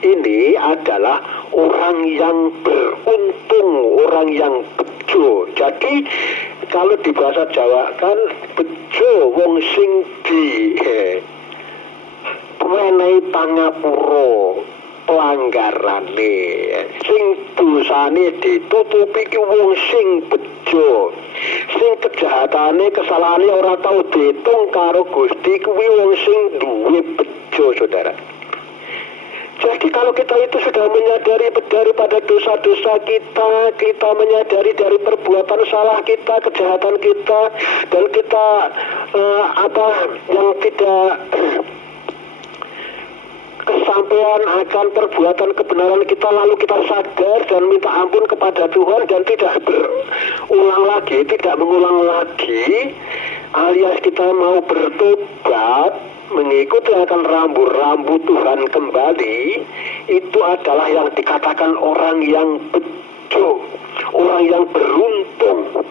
ini adalah orang yang beruntung, orang yang bejo. Jadi kalau di bahasa Jawa kan bejo wong sing di menehi pangapura pelanggarane, sing dosane ditutupi ki wong sing bejo, sing kejahatane kesalahane ora tau diitung karo Gusti kuwi wong sing duwe bejo, saudara. Jadi kalau kita itu sudah menyadari daripada dosa-dosa kita, kita menyadari dari perbuatan salah kita, kejahatan kita, dan kita yang tidak kesampaian akan perbuatan kebenaran kita, lalu kita sadar dan minta ampun kepada Tuhan dan tidak berulang lagi, tidak mengulang lagi, alias kita mau bertobat, mengikuti akan rambu-rambu Tuhan kembali, itu adalah yang dikatakan orang yang bejo, orang yang beruntung.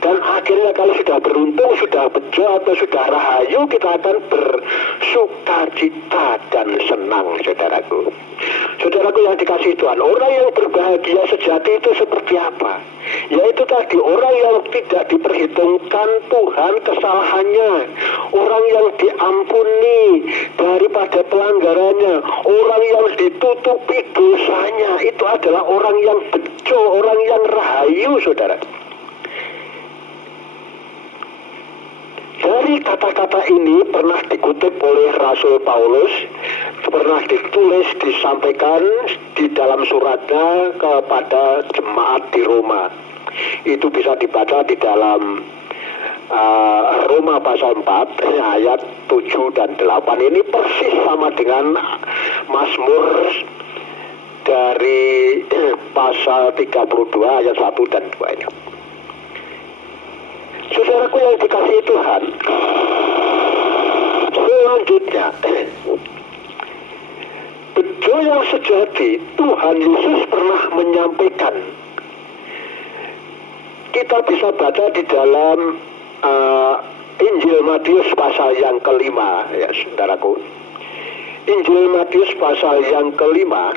Dan akhirnya kalau sudah beruntung, sudah bejo atau sudah rahayu, kita akan bersukacita dan senang, saudaraku. Saudaraku yang dikasihi Tuhan, orang yang berbahagia sejati itu seperti apa? Yaitu tadi orang yang tidak diperhitungkan Tuhan kesalahannya, orang yang diampuni daripada pelanggarannya, orang yang ditutupi dosanya, itu adalah orang yang bejo, orang yang rahayu, saudara. Dari kata-kata ini pernah dikutip oleh Rasul Paulus, pernah ditulis, disampaikan di dalam suratnya kepada jemaat di Roma. Itu bisa dibaca di dalam Roma pasal 4 ayat 7 dan 8. Ini persis sama dengan Mazmur dari pasal 32 ayat 1 dan 2 ini. Saudaraku yang dikasihi Tuhan, selanjutnya bejo yang sejati Tuhan Yesus pernah menyampaikan. Kita bisa baca di dalam Injil Matius pasal yang kelima, ya saudaraku. Injil Matius pasal yang kelima,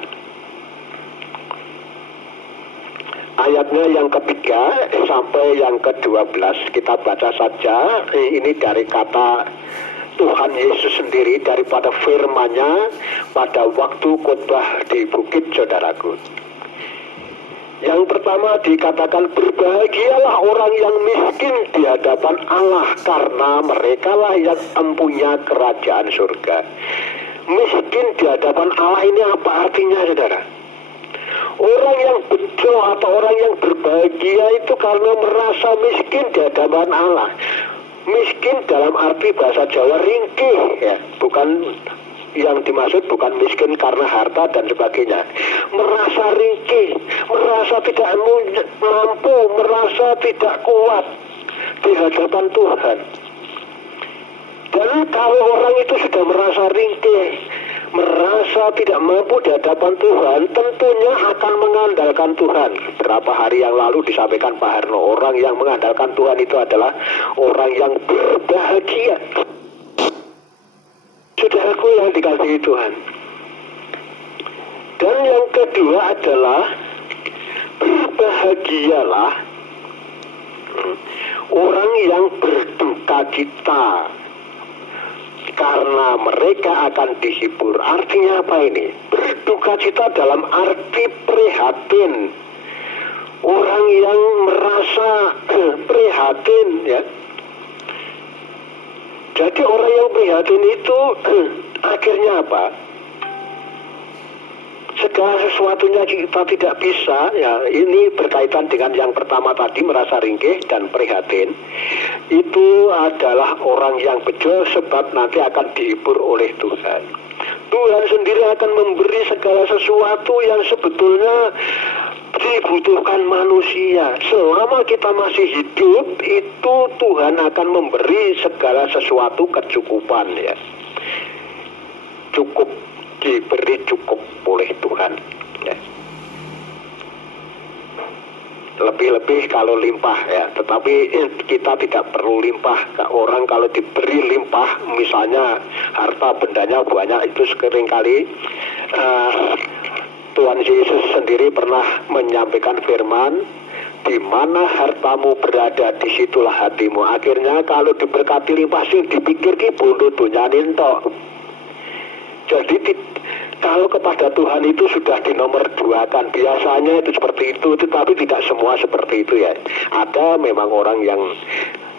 ayatnya yang ketiga sampai yang ke-12, kita baca saja. Ini dari kata Tuhan Yesus sendiri, daripada firman-Nya pada waktu khotbah di bukit, saudaraku. Yang pertama dikatakan, berbahagialah orang yang miskin di hadapan Allah, karena merekalah yang mempunyai kerajaan surga. Miskin di hadapan Allah ini apa artinya, saudara? Orang yang bejo atau orang yang berbahagia itu karena merasa miskin di hadapan Allah. Miskin dalam arti bahasa Jawa ringkih, ya, bukan yang dimaksud bukan miskin karena harta dan sebagainya. Merasa ringkih, merasa tidak mampu, merasa tidak kuat di hadapan Tuhan. Dan kalau orang itu sudah merasa ringkih, merasa tidak mampu di hadapan Tuhan, tentunya akan mengandalkan Tuhan. Berapa hari yang lalu disampaikan Pak Harno, orang yang mengandalkan Tuhan itu adalah orang yang berbahagia. Saudaraku yang dikasihi Tuhan. Dan yang kedua adalah berbahagialah orang yang berduka cita, karena mereka akan dihibur. Artinya apa ini? Berduka cita dalam arti prihatin. Orang yang merasa prihatin, ya. Jadi orang yang prihatin itu akhirnya apa? Segala sesuatunya kita tidak bisa, ya. Ini berkaitan dengan yang pertama tadi, merasa ringkih dan prihatin. Itu adalah orang yang bejo, sebab nanti akan dihibur oleh Tuhan. Tuhan sendiri akan memberi segala sesuatu yang sebetulnya dibutuhkan manusia. Selama kita masih hidup, itu Tuhan akan memberi segala sesuatu kecukupan, ya. cukup, diberi cukup oleh Tuhan. Ya. Lebih-lebih kalau limpah ya, tetapi kita tidak perlu limpah. Orang kalau diberi limpah, misalnya harta bendanya banyak, itu seringkali Tuhan Yesus sendiri pernah menyampaikan firman, di mana hartamu berada, disitulah hatimu. Akhirnya kalau diberkati limpah sih dipikir ki bondo donyanin tok. Jadi kalau kepada Tuhan itu sudah dinomor duakan, biasanya itu seperti itu, tetapi tidak semua seperti itu ya. Ada memang orang yang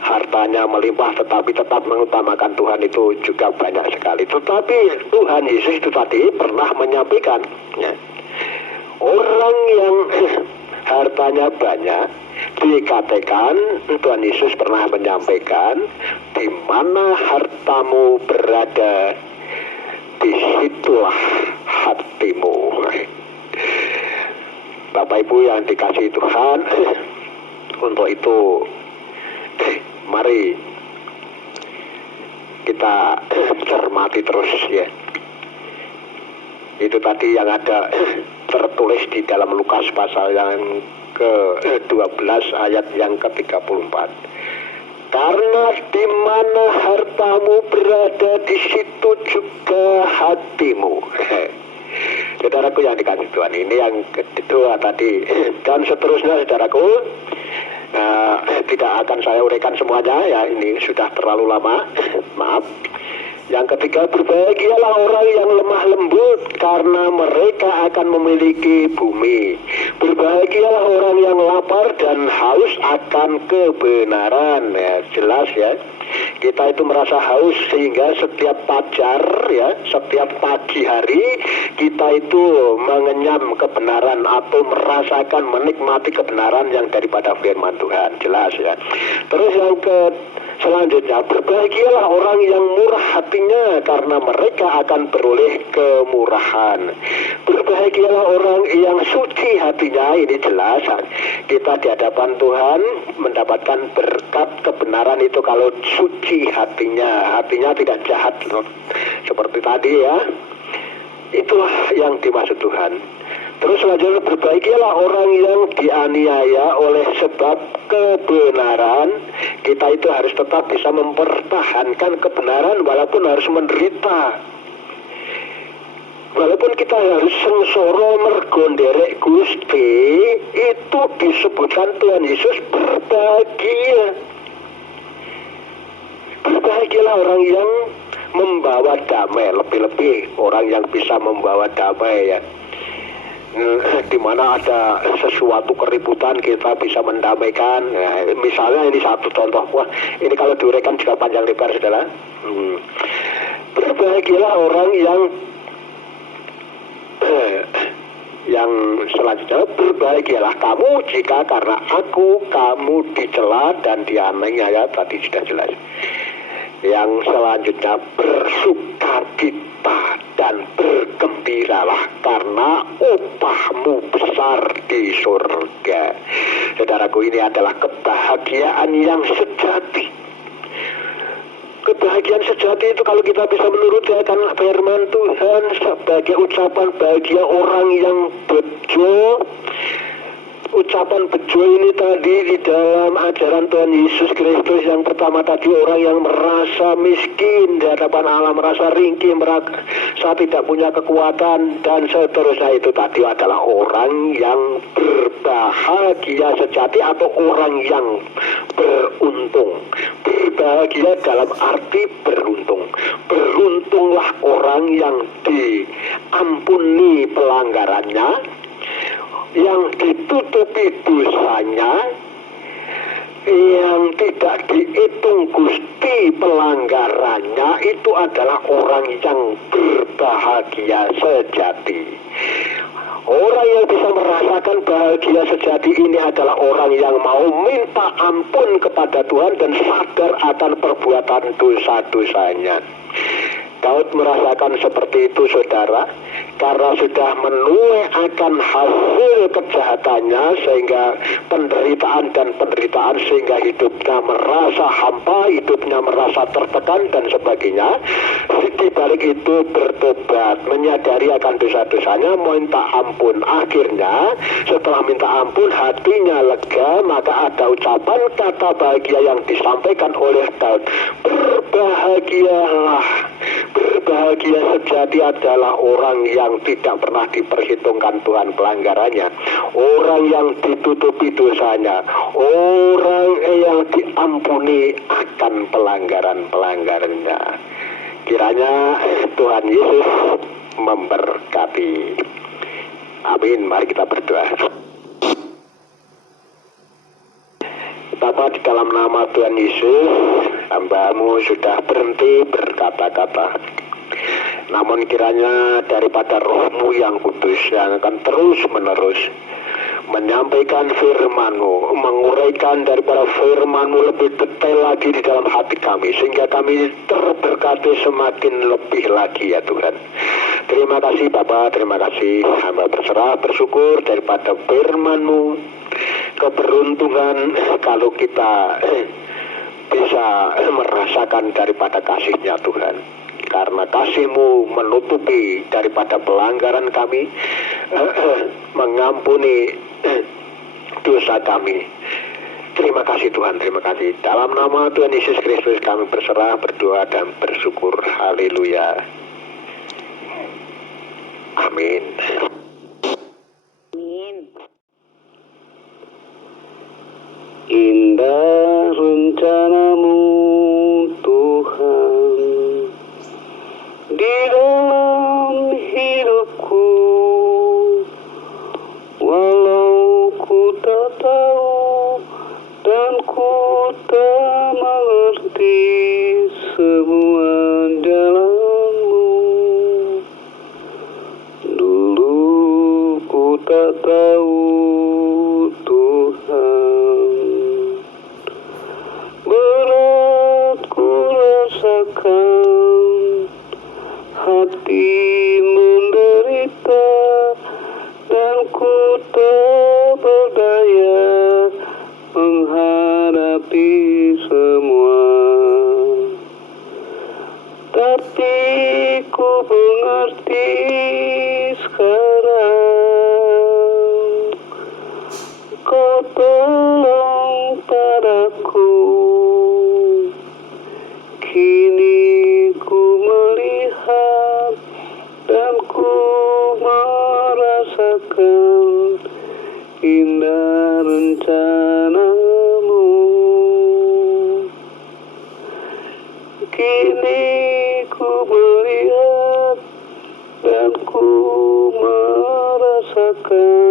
hartanya melimpah tetapi tetap mengutamakan Tuhan, itu juga banyak sekali. Tetapi Tuhan Yesus itu tadi pernah menyampaikan ya, orang yang hartanya banyak, dikatakan Tuhan Yesus pernah menyampaikan, di mana hartamu berada, disitulah hatimu. Bapak Ibu yang dikasihi Tuhan, untuk itu mari kita cermati terus ya. Itu tadi yang ada tertulis di dalam Lukas pasal yang ke-12 ayat yang ke-34. Karena di mana hartamu berada, di situ juga hatimu. Saudaraku yang dikasihi Tuhan, ini yang kedua tadi, dan seterusnya saudaraku. Tidak akan saya uraikan semuanya ya, ini sudah terlalu lama. Maaf. Yang ketiga, berbahagialah orang yang lemah lembut, karena mereka akan memiliki bumi. Berbahagialah orang yang lapar dan haus akan kebenaran. Ya, jelas ya. Kita itu merasa haus sehingga setiap fajar ya, setiap pagi hari kita itu mengenyam kebenaran atau merasakan, menikmati kebenaran yang daripada firman Tuhan. Jelas ya. Terus yang selanjutnya, berbahagialah orang yang murah hatinya, karena mereka akan beroleh kemurahan. Berbahagialah orang yang suci hatinya. Ini jelas kita di hadapan Tuhan mendapatkan berkat kebenaran itu kalau suci hatinya, hatinya tidak jahat seperti tadi ya. Itulah yang dimaksud Tuhan. Terus selanjutnya, berbahagialah orang yang dianiaya oleh sebab kebenaran. Kita itu harus tetap bisa mempertahankan kebenaran walaupun harus menderita. Walaupun kita harus sengsara mergo nderek Gusti, itu disebutkan Tuhan Yesus berbahagia. Berbahagialah orang yang membawa damai, lebih-lebih orang yang bisa membawa damai ya. Di mana ada sesuatu keributan kita bisa mendamaikan. Nah, misalnya ini satu contoh. Wah, ini kalau diuraikan juga panjang lebar saudara. Berbahagialah orang yang selanjutnya, berbahagialah kamu jika karena aku kamu dicela dan dianiaya. Tadi sudah jelas. Yang selanjutnya, bersukacita dan bergembiralah karena upahmu besar di surga. Saudaraku, ini adalah kebahagiaan yang sejati. Kebahagiaan sejati itu kalau kita bisa menuruti akan firman Tuhan sebagai ucapan bahagia orang yang bejo. Ucapan bejo ini tadi di dalam ajaran Tuhan Yesus Kristus, yang pertama tadi orang yang merasa miskin di hadapan Allah, merasa ringkih, merasa tidak punya kekuatan, dan seterusnya. Itu tadi adalah orang yang berbahagia sejati atau orang yang beruntung. Berbahagia dalam arti beruntung. Beruntunglah orang yang diampuni pelanggarannya, yang ditutupi dosanya, yang tidak dihitung Gusti pelanggarannya. Itu adalah orang yang berbahagia sejati. Orang yang bisa merasakan bahagia sejati ini adalah orang yang mau minta ampun kepada Tuhan dan sadar akan perbuatan dosa-dosanya. Daud merasakan seperti itu saudara, karena sudah menuai akan hasil kejahatannya, sehingga penderitaan sehingga hidupnya merasa hampa, hidupnya merasa tertekan dan sebagainya. Di balik itu bertobat, menyadari akan dosa-dosanya, minta ampun. Akhirnya setelah minta ampun, hatinya lega, maka ada ucapan kata bahagia yang disampaikan oleh Daud. Berbahagia sejati adalah orang yang tidak pernah diperhitungkan Tuhan pelanggarannya, orang yang ditutupi dosanya, orang yang diampuni akan pelanggaran-pelanggarannya. Kiranya Tuhan Yesus memberkati. Amin. Mari kita berdoa. Bapa, di dalam nama Tuhan Yesus, hamba-Mu sudah berhenti berkata-kata. Namun kiranya daripada Roh-Mu yang kudus yang akan terus-menerus menyampaikan firman-Mu, menguraikan daripada firman-Mu lebih detail lagi di dalam hati kami, sehingga kami terberkati semakin lebih lagi ya Tuhan. Terima kasih Bapa, terima kasih. Hamba berserah, bersyukur daripada firman-Mu. Keberuntungan kalau kita bisa merasakan daripada kasih-Nya Tuhan. Karena kasih-Mu menutupi daripada pelanggaran kami, mengampuni dosa kami. Terima kasih Tuhan, terima kasih. Dalam nama Tuhan Yesus Kristus kami berserah, berdoa dan bersyukur. Haleluya. Amin. Indah rencana-Mu Tuhan di dalam hidupku, walau ku tak tahu dan ku tak mengerti semua jalan-Mu. Dulu ku tak tahu Tuhan, berat ku rasakan, hati menderita dan ku tak berdaya menghadapi semua. Tapi ku mengerti sekarang, Kau tolong padaku. Kini ku melihat dan ku merasakan indah rencana-Mu. Kini ku melihat dan ku merasakan